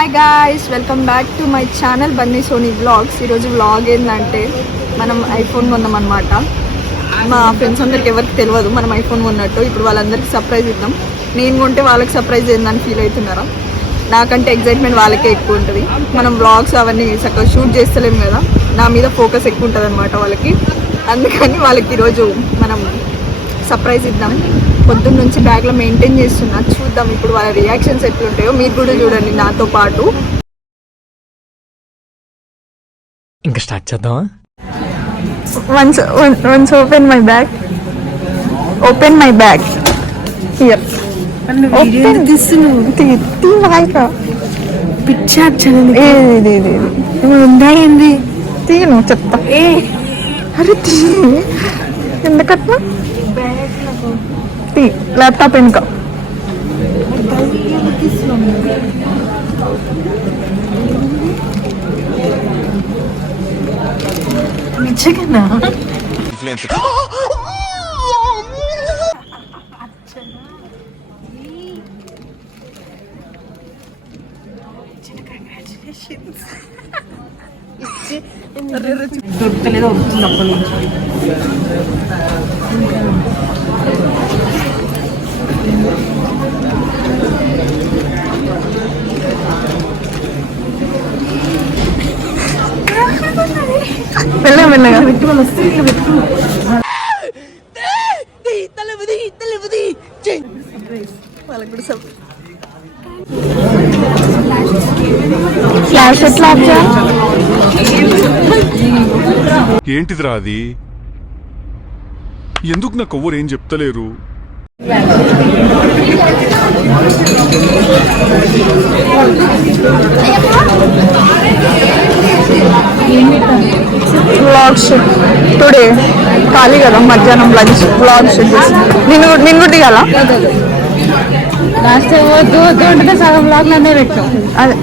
Hi guys, welcome back to my channel Bunny Sony vlogs. ఈరోజు vlog ఏంటంటే మనం ఐఫోన్ కొన్నాం అనమాట. మా ఫ్రెండ్స్ అందరికి ఎవరికి తెలియదు మనం ఐఫోన్ కొన్నట్టు. ఇప్పుడు వాళ్ళందరికీ సర్ప్రైజ్ ఇద్దాం. నేను కొంటే వాళ్ళకి సర్ప్రైజ్ ఏందని ఫీల్ అవుతున్నారా? నాకంటే ఎగ్జైట్మెంట్ వాళ్ళకే ఎక్కువ ఉంటుంది. మనం వ్లాగ్స్ అవన్నీ చక్కగా షూట్ చేస్తలేము కదా, నా మీద ఫోకస్ ఎక్కువ ఉంటుంది అనమాట వాళ్ళకి. అందుకని వాళ్ళకి ఈరోజు మనం సర్ప్రైజ్ ఇద్దాం. పొద్దున్న నుంచి బ్యాగ్లో మెయింటైన్ చేస్తున్నా, చూద్దాం ఇప్పుడు వాళ్ళ రియాక్షన్స్ ఎట్లుంటాయో. మీరు కూడా చూడండి నాతో పాటు. ఇంకా స్టార్ట్ చేద్దామా? Once open my bag. Open my bag. Here. Open this. తీయక పిచ్చా చలండి. ఇది ఉండాలండి. తీయను చెప్తా. అరే ఎందుకట్లా? ల్యాప్టాప్ వెనుక నిజంగా దొరకలేదు అవుతుంది అప్పటి నుంచి. మెల్లగా పెట్టుకోవాలి వస్తే ఇట్లా పెట్టుకున్నాం. ఫ్లాష్ ఎట్లా ఏంటిదిరా అది? ఎందుకు నాకు ఎవరు ఏం చెప్తలేరు? వ్లాగ్ షూట్ టుడే ఖాళీ కదా, మధ్యాహ్నం లంచ్ వ్లాగ్ షూట్ నిన్ను కూడా దిగాల. లాస్ట్ వద్దు వద్దు ఉంటే సగం బ్లాగ్లు అన్నీ పెట్టాం. అదే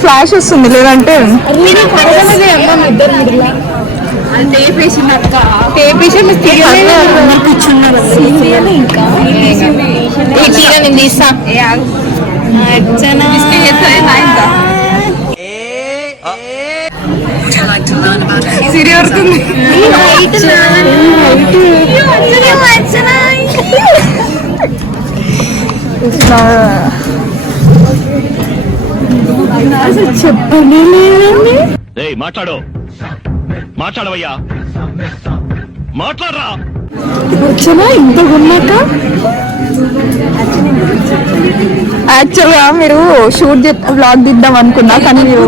ఫ్లాష్ వస్తుంది లేదంటే చెప్పండి. మాట్లాడవయ్యా, మాట్లాడరా. వచ్చనా ఇంత ఉన్నాక? యాక్చువల్గా మీరు షూట్ వ్లాగ్ దిద్దాం అనుకున్నా, కానీ మీరు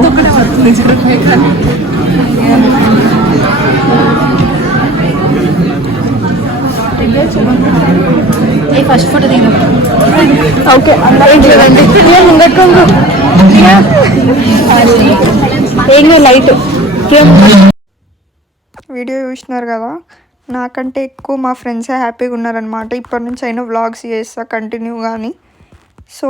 ఫస్ట్ ఫోటో దిగు. ఓకే లేదండి లైట్ వీడియో చూసినారు కదా. నాకంటే ఎక్కువ మా ఫ్రెండ్సే హ్యాపీగా ఉన్నారనమాట. ఇప్పటి నుంచి అయినా వ్లాగ్స్ చేస్తా కంటిన్యూ కానీ. సో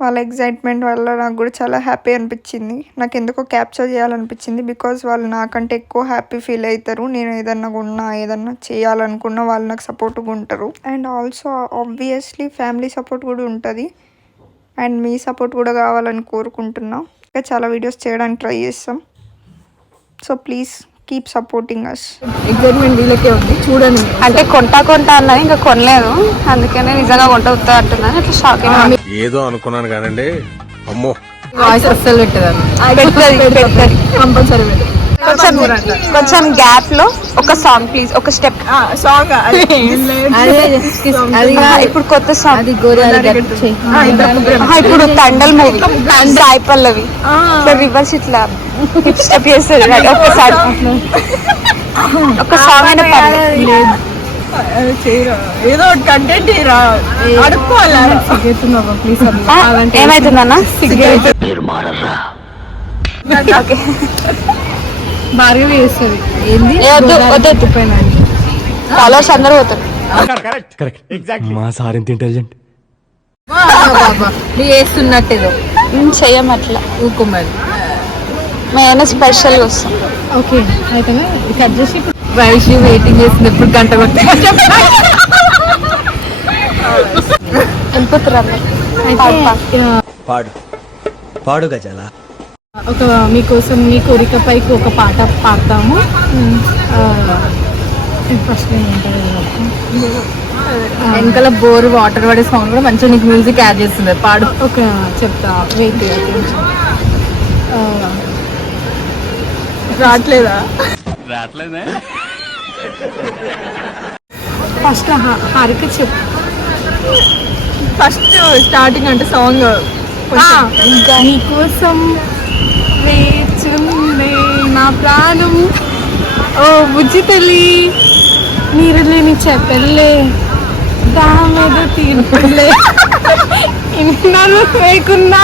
వాళ్ళ ఎగ్జైట్మెంట్ వల్ల నాకు కూడా చాలా హ్యాపీ అనిపించింది. నాకు ఎందుకో క్యాప్చర్ చేయాలనిపించింది. బికాజ్ వాళ్ళు నాకంటే ఎక్కువ హ్యాపీ ఫీల్ అవుతారు. నేను ఏదన్నా కొన్నా ఏదన్నా చేయాలనుకున్నా వాళ్ళు నాకు సపోర్ట్గా ఉంటారు. And also obviously family support కూడా ఉంటుంది. అండ్ మీ సపోర్ట్ కూడా కావాలని కోరుకుంటున్నా. ఇంకా చాలా వీడియోస్ చేయడానికి ట్రై చేస్తాం. So please keep supporting us. Excitement వీళ్ళకే ఉంది చూడండి. అంటే కొంటా అన్నది ఇంకా కొనలేదు, అందుకనే నిజంగా కొంట అవుతా అంటున్నాను. అట్లా షాకింగ్ ఏదో అనుకున్నాను కానండి. అమ్మో వాయిస్ అస్సలు పెట్టదు కంపల్సరీ. కొంచెం గ్యాప్ లో ఒక సాంగ్ ప్లీజ్, ఒక స్టెప్ సాంగ్. ఇప్పుడు కొత్త సాంగ్ ఇప్పుడు తండల్ మూవీ సాయి పల్లవి రివర్స్ ఇట్లా హిప్ స్టెప్ చేస్తుంది. ఒకసారి ఒక సాంగ్ అయినా పర్లేదు. ఏదో కంటెంట్ ఏమైతుందన్నా? భార్గవి చేస్తుంది ఏంది వద్దు వద్దు ఎత్తిపోయినా ఫాలోవర్స్ అందరూ పోతారు. కరెక్ట్ మా సార్ ఎంత ఇంటెలిజెంట్. నువ్వు చేస్తున్నట్టేదో చెయ్యం అట్లా. ఊకుమ్మది. మేము స్పెషల్గా వస్తాం. ఓకే అయితే కట్ చేసి వైషు వెయిటింగ్ చేసింది ఎప్పుడు గంట కొట్టి వెళ్ళిపోతారు పాడు పాడు గజాల. ఒక మీకోసం మీ కోరికపైకి ఒక పాట పాడతాము. ఫస్ట్ వెనకాల బోర్ వాటర్ పడే సౌండ్ కూడా మంచిగా నీకు మ్యూజిక్ యాడ్ చేస్తుంది. పాడు. ఒక చెప్తా వెయిట్ రావట్లేదా? ఫస్ట్ హారిక చెప్పు. ఫస్ట్ స్టార్టింగ్ అంటే సాంగ్ నీకోసం వేచుండే నా ప్రాణం ఓ బుజ్జి తల్లి నీరులేని చెప్పలే దామెద తీర్పులే ఇన్నాళ్ళు వేకున్నా.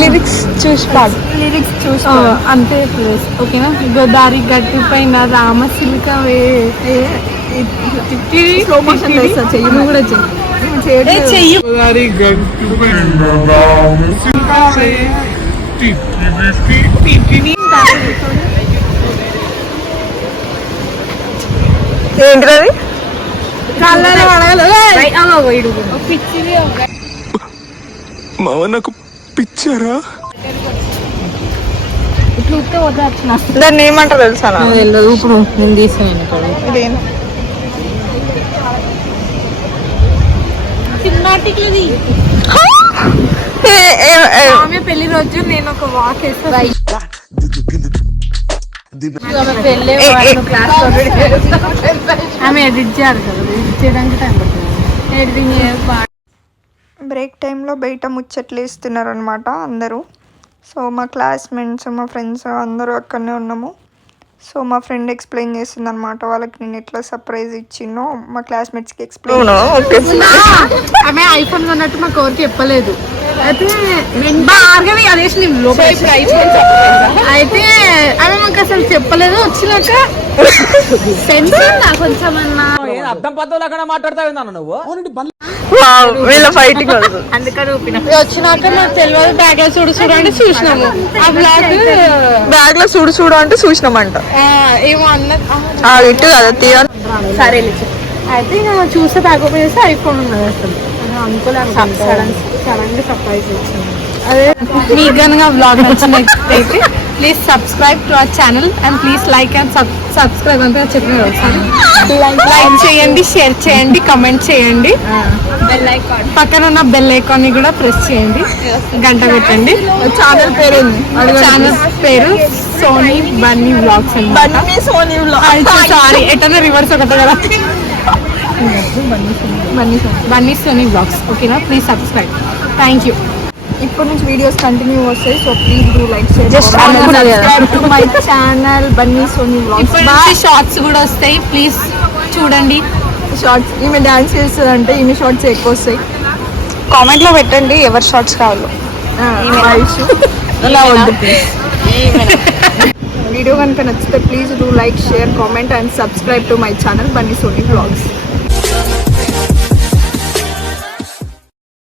లిరిక్స్ చూసి పాడు. లిరిక్స్ చూసి అంతే ప్లేస్ ఓకేనా. గోదారి గట్టి పైన రామశిల్క స్లో మోషన్ చెయ్యి కూడా చెయ్యి. ఏంటిది? మావ నాకు పిచ్చారా? దాన్ని ఏమంటారు తెలుసా? తెలియదు. ఇప్పుడు నేను తీసుకున్నాను ఇదేం ఆమె పెళ్లి రోజు నేను ఒక వాక్ వేస్తాను. ఆమె ఎడిట్ చేయాలి కదా, ఎడిట్ చేయడానికి టైం పడుతుంది. ఎడిటింగ్ బ్రేక్ టైంలో బయట ముచ్చట్లు వేస్తున్నారు అనమాట అందరూ. సో మా క్లాస్మేట్స్ మా ఫ్రెండ్స్ అందరూ అక్కడనే ఉన్నాము. సో మా ఫ్రెండ్ ఎక్స్ప్లెయిన్ చేస్తుంది అనమాట వాళ్ళకి నేను ఎట్లా సర్ప్రైజ్ ఇచ్చినో మా క్లాస్మేట్స్కి ఎక్స్ప్లెయిన్. ఆమె ఐఫోన్ కొన్నట్టు మాకు ఎవరికి చెప్పలేదు. అయితే భార్గవి అదేసి అయితే ఆమె మాకు అసలు చెప్పలేదు. వచ్చినాక టెన్షన్ కొంచెం అన్నా అర్థం పద్ధతులు మాట్లాడతావు నువ్వు. వీళ్ళ ఫైటింగ్ అందుకని వచ్చినాక నాకు తెలియదు. బ్యాగ్ లో చూడు అంటే చూసినాము. ఆ బ్యాగ్ లో చూడు అంటే చూసినామంట. ఏమో అన్నది ఇట్టు కదా తీయ. సరే అయితే ఇక చూస్తే బ్యాగ్ ఓపెన్ చేస్తే ఐఫోన్ ఉన్నది. అసలు అనుకోలేదు. సడన్ గా సర్ప్రైజ్ వచ్చింది. అదే మీకు కనుక బ్లాగ్ నచ్చినట్లయితే please subscribe to our channel and please like and subscribe అంటే చెప్పిన లైక్ చేయండి, షేర్ చేయండి, కమెంట్ చేయండి. పక్కన ఉన్న బెల్ ఐకాన్ ని కూడా ప్రెస్ చేయండి, గంట కొట్టండి. ఛానల్ పేరు ఛానల్ పేరు సోనీ బన్నీ వ్లాగ్స్ బన్నీ సోనీ సారీ ఎటన్నా రివర్స్ ఒకటి కదా. బన్నీ సోనీ వ్లాగ్స్ ఓకేనా. Please subscribe. Thank you. ఇప్పటి నుంచి వీడియోస్ కంటిన్యూ వస్తాయి. So please do like Just అనుకున్నది కదా. To my channel Bunny Sony vlogs. Shorts కూడా వస్తాయి, ప్లీజ్ చూడండి. షార్ట్స్ ఈమె డాన్స్ చేస్తుందంటే ఈమె షార్ట్స్ ఎక్కువ వస్తాయి. కామెంట్ లో పెట్టండి ఎవరు షార్ట్స్ కావాలో. అలా వద్దు. వీడియో కనుక నచ్చితే please do like share comment and subscribe to my channel Bunny Sony vlogs.